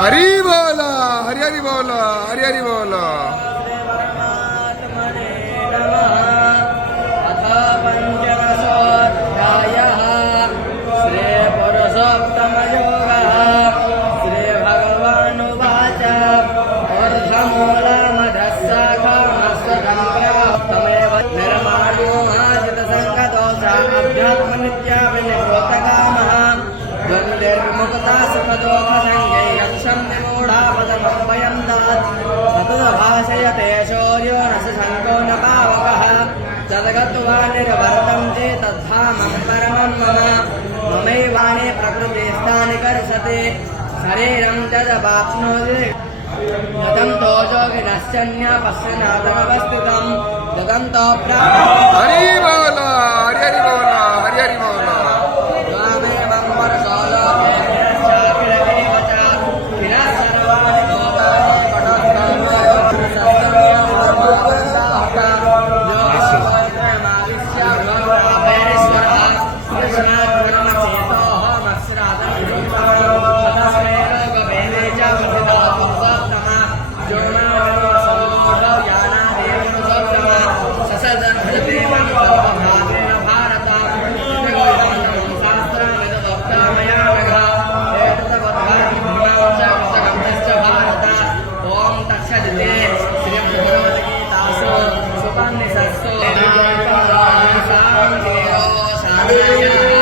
हरी बोला हरि हरि बोला हरि हरि बोला। भाषयते शौर्यो न शङ्को न पावकः तद्गत्वा निर्वर्तं चेतद्धामं परमं मम ममैवानि प्रकृतिस्थानि कर्षति शरीरं तदवाप्नोति यतं तो योगिनश्चन्य पश्यन्नादवस्थितं यतं तो हरि बोला हरि हरि बोला हरि हरि बोला। त्वामेवं वर्षो लोके चाखिलमेव च खिलः सर्वाणि भूतानि Saya